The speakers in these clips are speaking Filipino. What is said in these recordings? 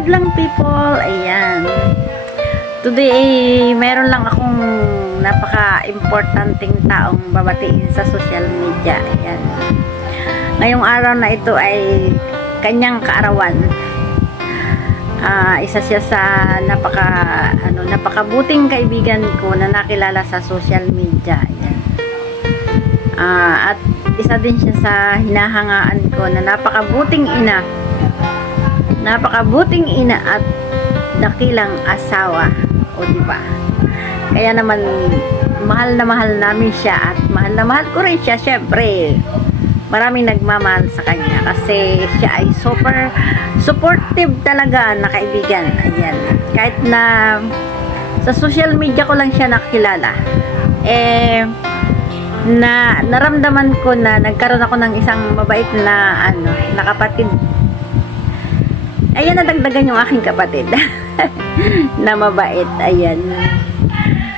madlang people. Ayan. Today, meron lang akong napaka-importanting taong babatiin sa social media. Ayan. Ngayong araw na ito ay kanyang kaarawan. Isa siya sa napakabuting kaibigan ko na nakilala sa social media. Ayan. At isa din siya sa hinahangaan ko na napakabuting ina at dakilang asawa, o diba? Kaya naman mahal na mahal namin siya at mahal na mahal ko rin siya. Syempre maraming nagmamahal sa kanya kasi siya ay super supportive talaga na kaibigan. Ayan. Kahit na sa social media ko lang siya nakilala, naramdaman ko na nagkaroon ako ng isang mabait na kapatid. Ayan, nadagdagan yung aking kapatid na mabait. Ayan,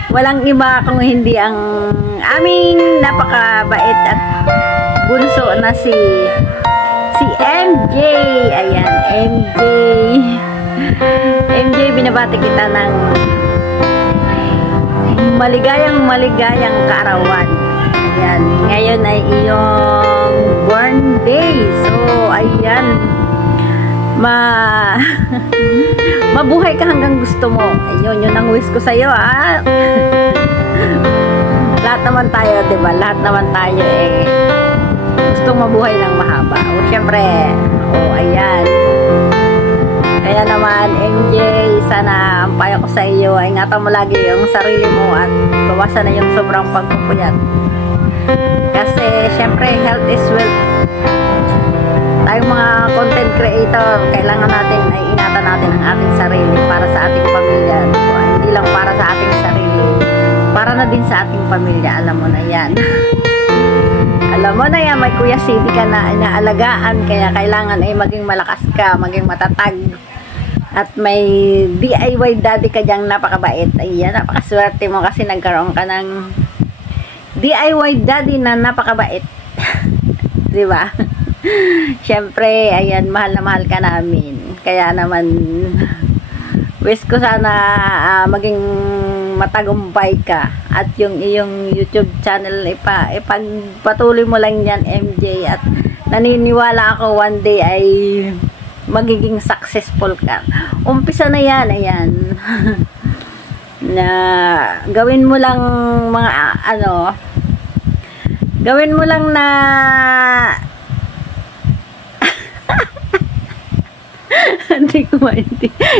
walang iba kung hindi ang aming napakabait at bunso na si MJ. Ayan, MJ, binabati kita ng maligayang kaarawan. Ayan, ngayon ay iyong born day. So, ayan, mabuhay ka hanggang gusto mo. Ayun, yun ang wish ko sa'yo, lahat naman tayo, diba? Lahat naman tayo gustong mabuhay ng mahaba. O, syempre, ayan. Kaya naman, MJ, sana ang payo ko sa iyo ay ingatan mo lagi yung sarili mo at bawasan na yung sobrang pagpupuyat. Kasi, syempre, health is wealth. Tayong mga content creator, kailangan natin ay ingatan natin ang ating sarili para sa ating pamilya. Hindi lang para sa ating sarili, para na din sa ating pamilya. Alam mo na yan. Alam mo na yan, may Kuya CD ka na inaalagaan, kaya kailangan ay maging malakas ka, maging matatag. At may DIY daddy ka diyang napakabait. Ayan, napakaswerte mo kasi nagkaroon ka ng DIY daddy na napakabait. Diba? Siyempre, ayan, mahal na mahal ka namin. Kaya naman, wish ko sana maging matagumpay ka. At yung iyong YouTube channel, ipagpatuloy mo lang yan, MJ. At naniniwala ako one day ay magiging successful ka. Umpisa na yan, ayan. Na gawin mo lang gawin mo lang na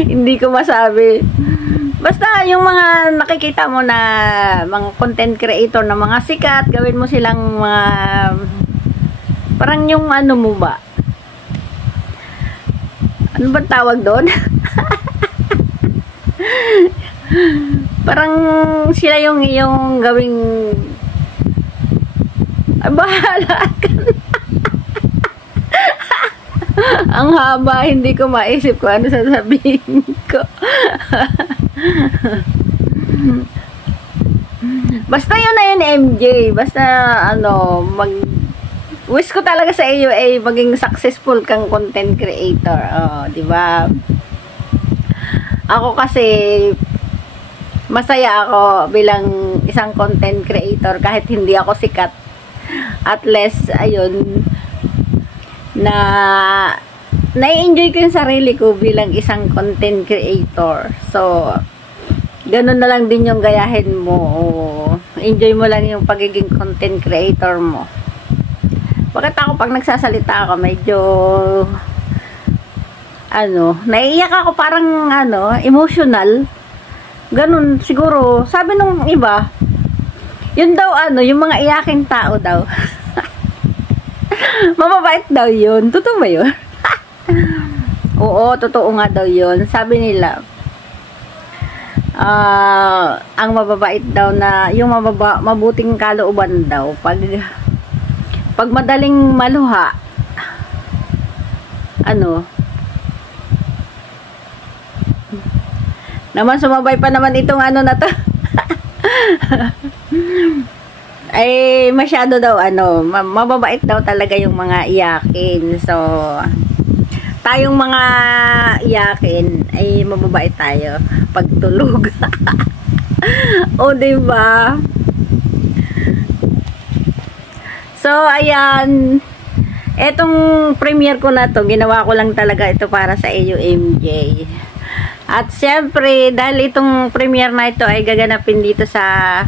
hindi ko masabi. Basta yung mga nakikita mo na mga content creator na mga sikat, gawin mo silang mga parang yung mo ba? Ano ba tawag doon? Parang sila yung gawing bahala ka na. Ang haba, hindi ko maisip kung ano sasabihin ko. Basta yun na yun, MJ. Basta wish ko talaga sa iyo ay maging successful kang content creator. Di ba? Ako kasi masaya ako bilang isang content creator kahit hindi ako sikat. At least, ayun, na-enjoy ko yung sarili ko bilang isang content creator. So, ganun na lang din yung gayahin mo. Enjoy mo lang yung pagiging content creator mo. Bakit ako pag nagsasalita ako medyo naiiyak ako, parang emotional. Ganun siguro. Sabi nung iba, yun daw yung mga iyaking tao daw. Mababait daw yun. Totoo ba yun? Oo, totoo nga daw yun. Sabi nila, ang mababait daw na yung mabuting kalooban daw pag madaling maluha, naman sumabay pa naman itong na to. Ay masyado daw mababait daw talaga yung mga iyakin. So tayong mga iyakin ay mababait tayo pagtulog. O diba? So ayan, etong premiere ko na to, ginawa ko lang talaga ito para sa iyo, MJ. At syempre, dahil itong premiere na ito ay gaganapin dito sa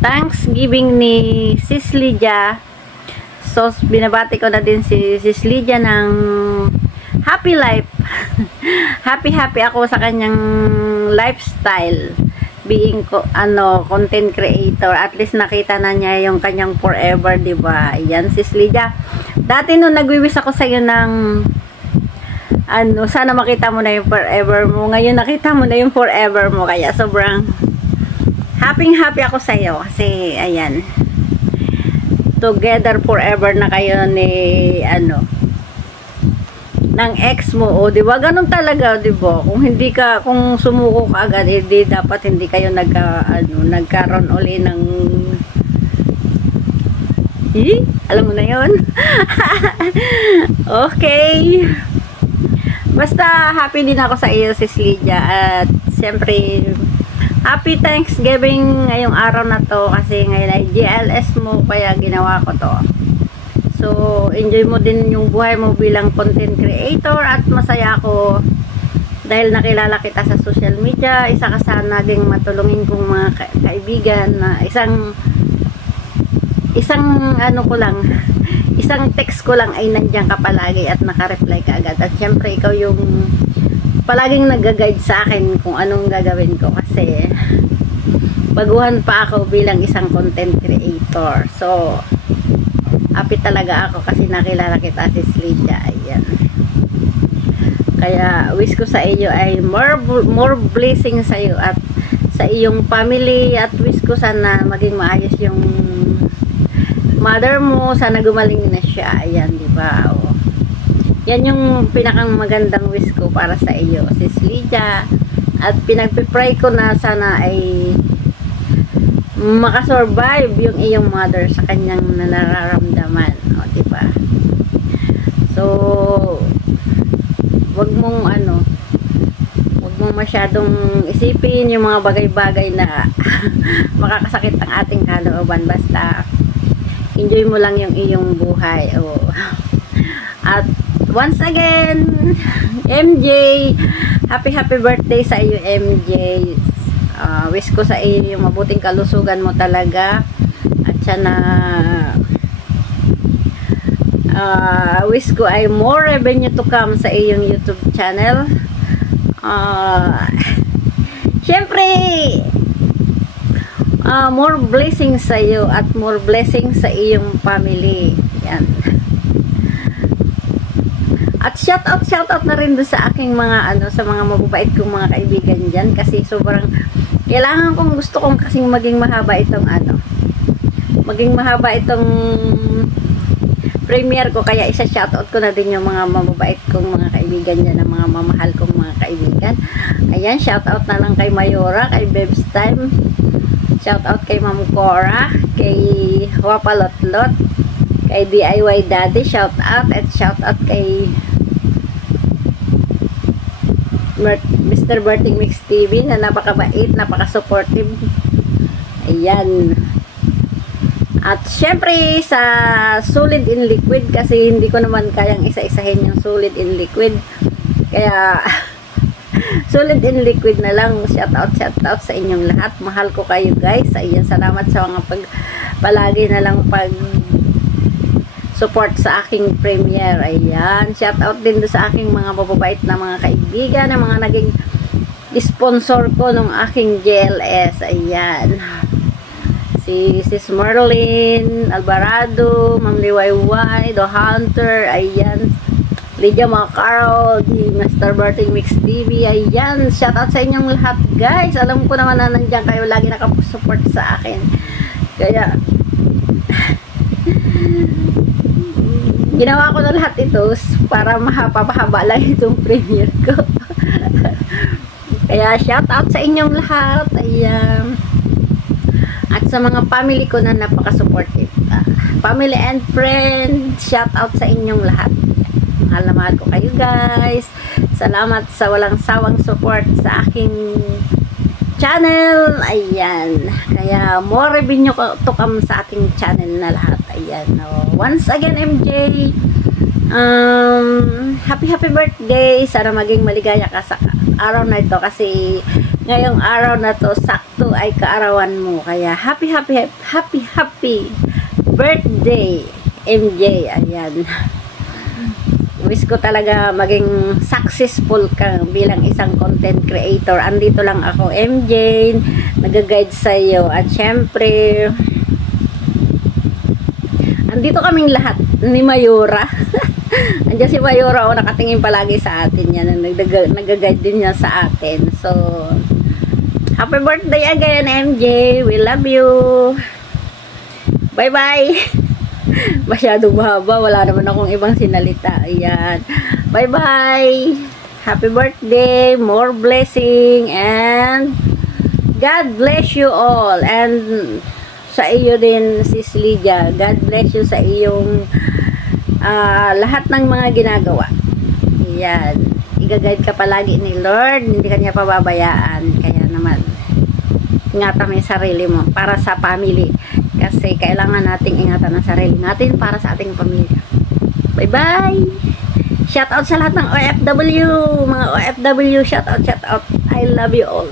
Thanksgiving ni Sis Lydia. So, binabati ko na din si Sis Lydia ng happy life. Happy ako sa kanyang lifestyle. Being content creator. At least nakita na niya yung kanyang forever, diba? Ayan, Sis Lydia. Dati nung nagwiwis ako sa iyo ng sana makita mo na yung forever mo. Ngayon nakita mo na yung forever mo. Kaya sobrang happy ako sa iyo. Kasi, ayan. Together forever na kayo ni, ng ex mo. O, diba? Ganun talaga, diba? Kung sumuko ka agad, dapat hindi kayo nagkaroon uli ng alam mo na yun. Okay. Basta happy din ako sa iyo, Sis Lydia. At siyempre, happy Thanksgiving ngayong araw na to. Kasi ngayon ay GLS mo, kaya ginawa ko to. So, enjoy mo din yung buhay mo bilang content creator. At masaya ako dahil nakilala kita sa social media. Isa ka sa naging matulungin kong mga kaibigan na isang text ko lang ay nandiyan ka palagi at nakareply ka agad. At syempre ikaw yung palaging nag-guide sa akin kung anong gagawin ko, kasi baguhan pa ako bilang isang content creator. So happy talaga ako kasi nakilala kita, Sis Lydia. Ayan. Kaya wish ko sa iyo ay more blessing sa iyo at sa iyong family, at wish ko sana maging maayos yung mother mo, sana gumaling na siya. Ayan, diba? O, yan yung pinakang magandang wish ko para sa iyo, Sis Lydia. At pinagpipray ko na sana ay makasurvive yung iyong mother sa kanyang nararamdaman. O, diba? So, wag mong masyadong isipin yung mga bagay-bagay na makakasakit ang ating kalooban. Basta enjoy mo lang yung iyong buhay. At once again, MJ, happy birthday sa iyo, MJ. Wish ko sa iyo yung mabuting kalusugan mo talaga. At sana wish ko ay more revenue to come sa iyong YouTube channel. Syempre, more blessings sa iyo at more blessings sa iyong family. Yan. At shout out na rin doon sa aking mga sa mga mababait kong mga kaibigan diyan, kasi sobrang gusto kong kasing maging mahaba itong premiere ko, kaya isa shout out ko na din yung mga mababait kong mga kaibigan diyan, ng mga mamahal kong mga kaibigan. Ayan, shout out na lang kay Mayora, kay Bebs Time. Shout out kay Ma'am Cora, kay Wapalotlot, kay DIY Daddy, shout out. At shout out kay Mr. Berting Mix TV na napakabait, napaka-supportive. Ayan. At syempre sa Solid in Liquid, kasi hindi ko naman kayang isa-isahin yung Solid in Liquid. Kaya Solid in Liquid na lang. Shout out sa inyong lahat. Mahal ko kayo, guys. Ayan, salamat sa mga palagi na lang support sa aking premiere. Ayan, shout out din do sa aking mga mababait na mga kaibigan, na mga naging sponsor ko nung aking GLS. Ayan, si Sis Merlin Alvarado, Ma'am Liwayway, The Hunter, ayan, Lydia Macarol, di Mr. Berting Mix TV. Ayan, shout out sa inyong lahat, guys. Alam ko naman na nandiyan kayo, lagi nakapag-support sa akin. Kaya ginawa ko na lahat ito para mahaba lang itong premiere ko. Kaya shout out sa inyong lahat. Ayan. At sa mga family ko na napaka-supportive. Family and friends, shout out sa inyong lahat. na mahal ko kayo guys. Salamat sa walang sawang support sa aking channel. Ayan. Kaya more revenue to come sa ating channel na lahat. Ayan. Once again, MJ, happy birthday. Sana maging maligaya ka sa araw na ito kasi ngayong araw na to sakto ay kaarawan mo. Kaya happy birthday, MJ. Ayan. Wish ko talaga maging successful ka bilang isang content creator. Andito lang ako, MJ, nag-guide sa iyo. At syempre, andito kaming lahat ni Mayura. Andiyan si Mayura, nakatingin palagi sa atin yan. Nag-guide din niya sa atin. So, happy birthday again, MJ. We love you. Bye-bye. Masyadong mahaba. Wala naman akong ibang sinalita. Ayan. Bye-bye. Happy birthday. More blessing. And God bless you all. And sa iyo din, Sis Lydia. God bless you sa iyong lahat ng mga ginagawa. Ayan. Iga-guide ka palagi ni Lord. Hindi ka niya pababayaan. Kaya naman, ingatan mo yung sarili mo para sa family. Kasi kailangan nating ingatan ang sarili natin para sa ating pamilya. Bye-bye! Shout out sa lahat ng OFW! Mga OFW, shout out! I love you all!